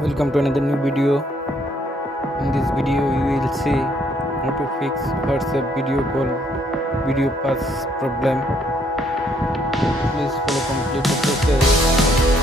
Welcome to another new video. In this video, you will see how to fix WhatsApp video call video pass problem. Please follow complete the process.